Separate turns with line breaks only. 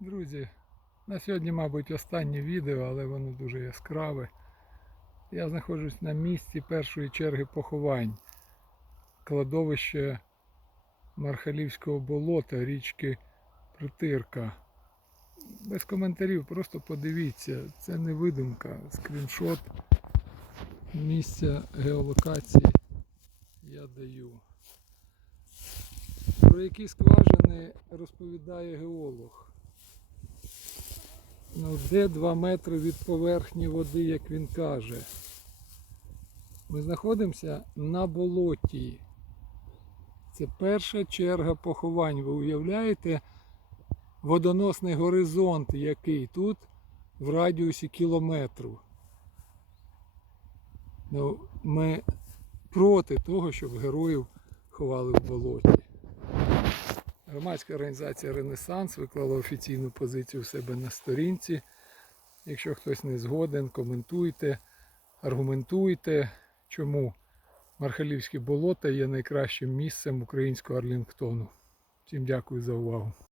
Друзі, на сьогодні, мабуть, останнє відео, але воно дуже яскраве. Я знаходжусь на місці першої черги поховань. Кладовище Мархалівського болота, річки Притирка. Без коментарів, просто подивіться, це не видумка, скріншот місця геолокації я даю. Про які скважини розповідає геолог. Ну, де 2 метри від поверхні води, як він каже. Ми знаходимося на болоті. Це перша черга поховань. Ви уявляєте водоносний горизонт, який тут в радіусі кілометру. Ну, ми проти того, щоб героїв ховали в болоті. Громадська організація Ренесанс виклала офіційну позицію в себе на сторінці. Якщо хтось не згоден, коментуйте, аргументуйте, чому Мархалівські болота є найкращим місцем українського Арлінгтону. Всім дякую за увагу.